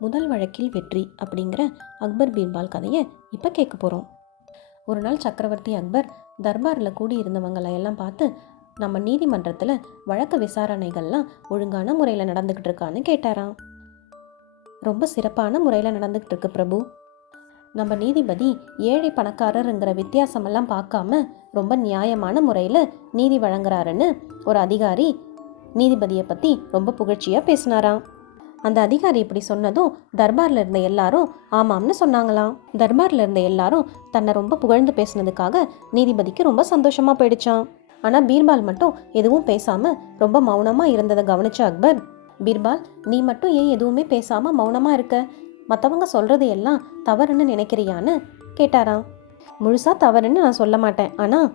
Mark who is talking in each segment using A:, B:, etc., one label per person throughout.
A: முதல் வழக்கில் வெற்றி அப்படிங்கிற அக்பர் பீர்பால் கதையை இப்போ கேட்க போகிறோம் ஒரு நாள் சக்கரவர்த்தி அக்பர் தர்பாரில் கூடியிருந்தவங்களை எல்லாம் பார்த்து நம்ம நீதிமன்றத்தில் வழக்கு விசாரணைகள்லாம் ஒழுங்கான முறையில் நடந்துக்கிட்டு இருக்கான்னு கேட்டாராம். ரொம்ப சிறப்பான முறையில் நடந்துக்கிட்டு இருக்கு பிரபு. நம்ம நீதிபதி ஏழை பணக்காரருங்கிற வித்தியாசமெல்லாம் பார்க்காம ரொம்ப நியாயமான முறையில் நீதி வழங்குறாருன்னு ஒரு அதிகாரி நீதிபதியை பற்றி ரொம்ப புகழ்ச்சியாக பேசினாராம். அந்த அதிகாரி இப்படி சொன்னதும் தர்பாரில் இருந்த எல்லாரும் ஆமாம்னு சொன்னாங்களாம். தர்பாரில் இருந்த எல்லாரும் தன்னை ரொம்ப புகழ்ந்து பேசினதுக்காக நீதிபதிக்கு ரொம்ப சந்தோஷமா போயிடுச்சான் ஆனால் பீர்பால் மட்டும் எதுவும் பேசாம ரொம்ப மௌனமா இருந்ததை கவனிச்ச அக்பர் பீர்பால் நீ மட்டும் ஏன் எதுவுமே பேசாம மௌனமா இருக்க? மற்றவங்க சொல்றது எல்லாம் தவறுன்னு நினைக்கிறியான்னு? கேட்டாராம். முழுசா தவறுன்னு நான் சொல்ல மாட்டேன். ஆனா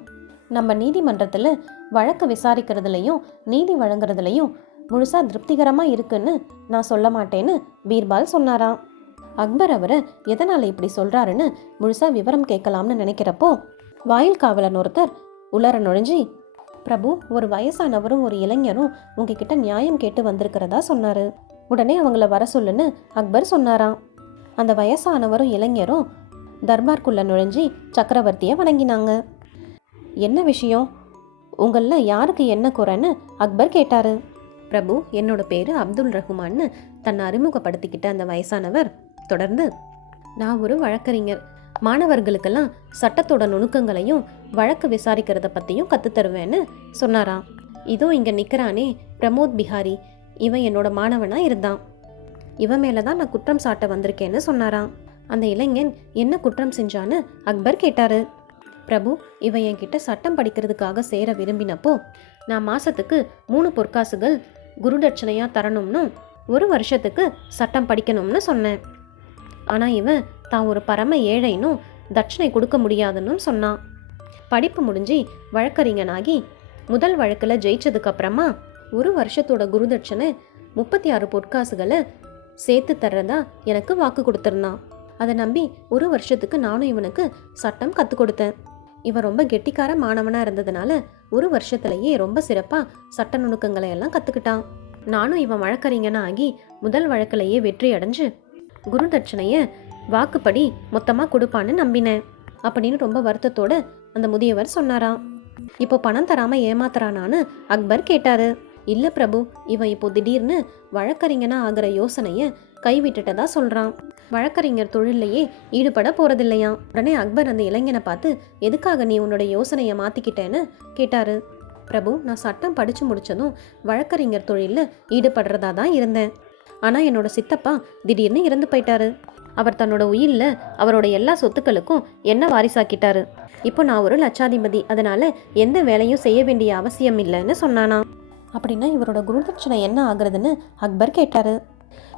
A: நம்ம நீதிமன்றத்தில் வழக்கு விசாரிக்கிறதுலையும் நீதி வழங்குறதுலையும் முழுசாக திருப்திகரமாக இருக்குன்னு நான் சொல்ல மாட்டேன்னு பீர்பால் சொன்னாராம். அக்பர் அவரை எதனால் இப்படி சொல்கிறாருன்னு முழுசாக விவரம் கேட்கலாம்னு நினைக்கிறப்போ வாயில் காவலன் ஒருத்தர் உலர நுழைஞ்சி பிரபு ஒரு வயசானவரும் ஒரு இளைஞரும் உங்ககிட்ட நியாயம் கேட்டு வந்திருக்கிறதா? சொன்னாரு. உடனே அவங்கள வர சொல்லுன்னு அக்பர் சொன்னாராம். அந்த வயசானவரும் இளைஞரும் தர்பார்க்குள்ளே நுழைஞ்சி சக்கரவர்த்தியை வணங்கினாங்க. என்ன விஷயம்? உங்களில் யாருக்கு என்ன குறைன்னு? அக்பர் கேட்டாரு. பிரபு என்னோட பேரு அப்துல் ரஹ்மான்னு தன்னை அறிமுகப்படுத்திக்கிட்ட அந்த வயசானவர். தொடர்ந்து நான் ஒரு வழக்கறிஞர். மாணவர்களுக்கெல்லாம் சட்டத்தோட நுணுக்கங்களையும் வழக்கு விசாரிக்கிறத பற்றியும் கற்றுத்தருவேன்னு சொன்னாராம். இதோ இங்கே நிற்கிறானே பிரமோத் பிஹாரி. இவன் என்னோட மாணவனாக இருந்தான். இவன் மேலே தான் நான் குற்றம் சாட்ட வந்திருக்கேன்னு சொன்னாராம். அந்த இளைஞன் என்ன குற்றம் செஞ்சான்னு அக்பர் கேட்டாரு. பிரபு இவன் என்கிட்ட சட்டம் படிக்கிறதுக்காக சேர விரும்பினப்போ நான் மாசத்துக்கு மூணு பொற்காசுகள் குருதட்சணையாக தரணும்னு ஒரு வருஷத்துக்கு சட்டம் படிக்கணும்னு சொன்னேன். ஆனால் இவன் தான் ஒரு பரம ஏழைனும் தட்சணை கொடுக்க முடியாதுன்னு சொன்னான். படிப்பு முடிஞ்சு வழக்கறிஞனாகி முதல் வழக்கில் ஜெயிச்சதுக்கப்புறமா ஒரு வருஷத்தோட குருதட்சணை முப்பத்தி ஆறு பொற்காசுகளை சேர்த்து தர்றதா எனக்கு வாக்கு கொடுத்துருந்தான். அதை நம்பி ஒரு வருஷத்துக்கு நானும் இவனுக்கு சட்டம் கற்றுக் கொடுத்தேன். இவன் ரொம்ப கெட்டிக்கார மாணவனாக இருந்ததுனால ஒரு வருஷத்துலயே ரொம்ப சிறப்பாக சட்ட நுணுக்கங்களை எல்லாம் கற்றுக்கிட்டான் நானும் இவன் வழக்கறிஞனா ஆகி முதல் வழக்கிலேயே வெற்றி அடைஞ்சு குரு தட்சணையை வாக்குப்படி மொத்தமாக கொடுப்பான்னு நம்பினேன். அப்படின்னு ரொம்ப வருத்தத்தோட அந்த முதியவர் சொன்னாராம். இப்போ பணம் தராம ஏமாத்துறானான்னு அக்பர் கேட்டாரு. இல்லை பிரபு இவன் இப்போ திடீர்னு வழக்கறிஞனா ஆகிற யோசனையை கைவிட்டுட்டதா சொல்கிறான் வழக்கறிஞர் தொழிலையே ஈடுபட போறதில்லையாம். உடனே அக்பர் அந்த இளைஞனை பார்த்து எதுக்காக நீ உன்னோட யோசனையை மாத்திக்கிட்டேன்னு? கேட்டாரு. பிரபு நான் சட்டம் படிச்சு முடிச்சதும் வழக்கறிஞர் தொழிலில் ஈடுபடுறதா தான் இருந்தேன். ஆனால் என்னோட சித்தப்பா திடீர்னு இறந்து போயிட்டாரு. அவர் தன்னோட உயிரில் அவரோட எல்லா சொத்துக்களுக்கும் என்ன வாரிசாக்கிட்டாரு. இப்போ நான் ஒரு லட்சாதிபதி அதனால எந்த வேலையும் செய்ய வேண்டிய அவசியம் இல்லைன்னு சொன்னானா அப்படின்னா இவரோட குருதட்சணை என்ன ஆகுறதுன்னு அக்பர் கேட்டார்.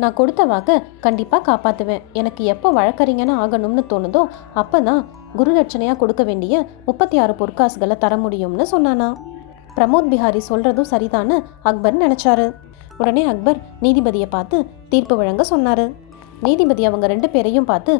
A: நான் கொடுத்த வாக்கை கண்டிப்பாக காப்பாற்றுவேன் எனக்கு எப்போ வழக்கறிஞனா ஆகணும்னு தோணுதோ அப்போ தான் குருதட்சணையாக கொடுக்க வேண்டிய முப்பத்தி ஆறு பொற்காசுகளை தர முடியும்னு சொன்னானா. பிரமோத் பிஹாரி சொல்கிறதும் சரிதான்னு அக்பர் நினச்சாரு. உடனே அக்பர் நீதிபதியை பார்த்து தீர்ப்பு வழங்க சொன்னார். நீதிபதி அவங்க ரெண்டு பேரையும் பார்த்து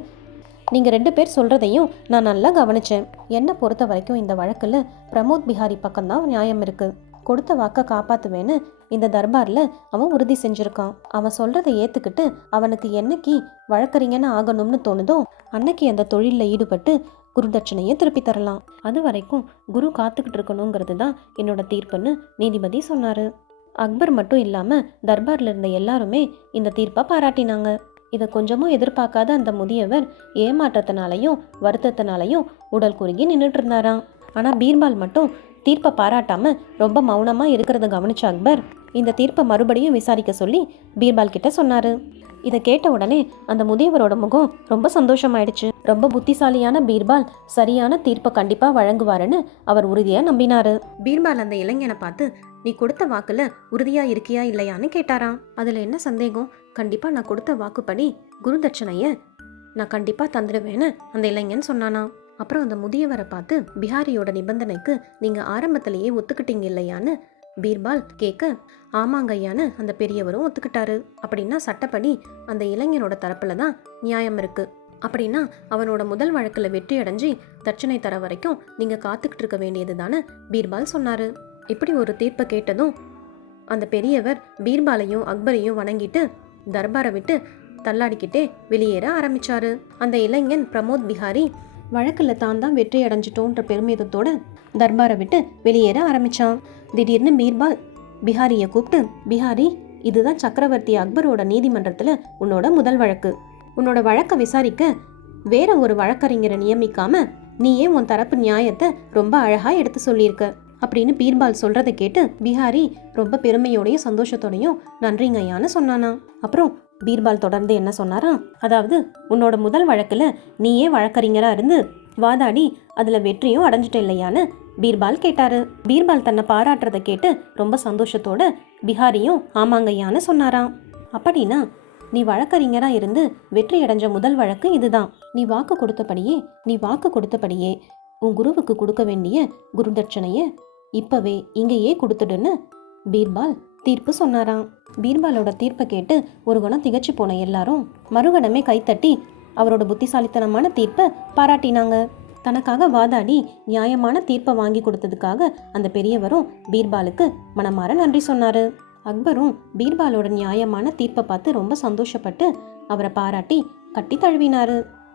A: நீங்கள் ரெண்டு பேர் சொல்கிறதையும் நான் நல்லா கவனிச்சேன். என்னை பொறுத்த வரைக்கும் இந்த வழக்கில் பிரமோத் பிஹாரி பக்கம்தான் நியாயம் இருக்குது கொடுத்த வாக்கை காப்பாற்றுவேன்னு இந்த தர்பாரில் அவன் உறுதி செஞ்சுருக்கான். அவன் சொல்கிறத ஏற்றுக்கிட்டு அவனுக்கு என்னைக்கு வழக்கறிஞனா ஆகணும்னு தோணுதோ அன்னைக்கு அந்த தொழிலில் ஈடுபட்டு குருதட்சணையை திருப்பி தரலாம். அது வரைக்கும் குரு காத்துக்கிட்டு இருக்கணுங்கிறது தான் என்னோட தீர்ப்புன்னு நீதிபதி சொன்னார். அக்பர் மட்டும் இல்லாமல் தர்பாரில் இருந்த எல்லாருமே இந்த தீர்ப்பை பாராட்டினாங்க. இதை கொஞ்சமும் எதிர்பார்க்காத அந்த முதியவர் ஏமாற்றத்தினாலையும் வருத்தத்தினாலையும் உடல் குறுகி நின்றுட்டு இருந்தாராம். ஆனால் பீர்பால் மட்டும் தீர்ப்பை பாராட்டாம ரொம்ப மௌனமாக இருக்கிறத கவனிச்ச அக்பர் இந்த தீர்ப்பை மறுபடியும் விசாரிக்க சொல்லி பீர்பால் கிட்ட சொன்னாரு. இதை கேட்ட உடனே அந்த முதியவரோட முகம் ரொம்ப சந்தோஷமாயிடுச்சு. ரொம்ப புத்திசாலியான பீர்பால் சரியான தீர்ப்பை கண்டிப்பா வழங்குவாருன்னு அவர் உறுதியா நம்பினாரு. பீர்பால் அந்த இளைஞனை பார்த்து நீ கொடுத்த வாக்குல உறுதியா இருக்கியா இல்லையான்னு கேட்டாராம். அதுல என்ன சந்தேகம்? கண்டிப்பா நான் கொடுத்த வாக்குப்படி குருதட்சணைய நான் கண்டிப்பா தந்துடுவேன்னு அந்த இளைஞன் சொன்னானா அப்புறம் அந்த முதியவரை பார்த்து பிஹாரியோட நிபந்தனைக்கு நீங்க ஆரம்பத்திலேயே ஒத்துக்கிட்டீங்க இல்லையான்னு பீர்பால் கேட்க ஆமாங்க ஐயான்னு அந்த பெரியவரும் ஒத்துக்கிட்டாரு. அப்படின்னா சட்டப்படி அந்த இளைஞனோட தரப்புல தான் நியாயம் இருக்கு. அப்படின்னா அவனோட முதல் வழக்கில் வெற்றி அடைஞ்சு தட்சணை தர வரைக்கும் நீங்க காத்துக்கிட்டு இருக்க வேண்டியது தானே பீர்பால் சொன்னாரு. இப்படி ஒரு தீர்ப்பை கேட்டதும் அந்த பெரியவர் பீர்பாலையும் அக்பரையும் வணங்கிட்டு தர்பாரை விட்டு தள்ளாடிக்கிட்டே வெளியேற ஆரம்பிச்சாரு. அந்த இளைஞன் பிரமோத் பிஹாரி வழக்கில் தான் தான் வெற்றி அடைஞ்சிட்டோன்ற பெருமிதத்தோட தர்பாரை விட்டு வெளியேற ஆரம்பிச்சான். திடீர்னு பீர்பால் பிஹாரியை கூப்பிட்டு பிஹாரி இதுதான் சக்கரவர்த்தி அக்பரோட நீதிமன்றத்தில் உன்னோட முதல் வழக்கு. உன்னோட வழக்கை விசாரிக்க வேற ஒரு வழக்கறிஞரை நியமிக்காம நீயே உன் தரப்பு நியாயத்தை ரொம்ப அழகா எடுத்து சொல்லியிருக்க. அப்படின்னு பீர்பால் சொல்றதை கேட்டு பிஹாரி ரொம்ப பெருமையோடையும் சந்தோஷத்தோடையும் நன்றிங்கய்யான்னு சொன்னானா அப்புறம் பீர்பால் தொடர்ந்து என்ன சொன்னாரா? அதாவது உன்னோட முதல் வழக்கில் நீயே வழக்கறிஞரா இருந்து வாதாடி அதில் வெற்றியும் அடைஞ்சிட்ட இல்லையான்னு பீர்பால் கேட்டாரு. பீர்பால் தன்னை பாராட்டுறதை கேட்டு ரொம்ப சந்தோஷத்தோட பிஹாரியும் ஆமாங்கய்யான்னு சொன்னாராம் அப்படின்னா நீ வழக்கறிஞரா இருந்து வெற்றி அடைஞ்ச முதல் வழக்கு இதுதான். நீ வாக்கு கொடுத்தபடியே நீ வாக்கு கொடுத்தபடியே உன் குருவுக்கு கொடுக்க வேண்டிய குருதட்சணையை இப்பவே இங்கேயே கொடுத்துடுன்னு பீர்பால் தீர்ப்பு சொன்னாராம். பீர்பாலோட தீர்ப்பை கேட்டு ஒரு குணம் திகச்சு போன எல்லாரும் மறுகணமே கைத்தட்டி அவரோட புத்திசாலித்தனமான தீர்ப்பை பாராட்டினாங்க. தனக்காக வாதாடி நியாயமான தீர்ப்பை வாங்கி கொடுத்ததுக்காக அந்த பெரியவரும் பீர்பாலுக்கு மனமாற நன்றி சொன்னாரு. அக்பரும் பீர்பாலோட நியாயமான தீர்ப்பை பார்த்து ரொம்ப சந்தோஷப்பட்டு அவரை பாராட்டி கட்டி தழுவினாரு.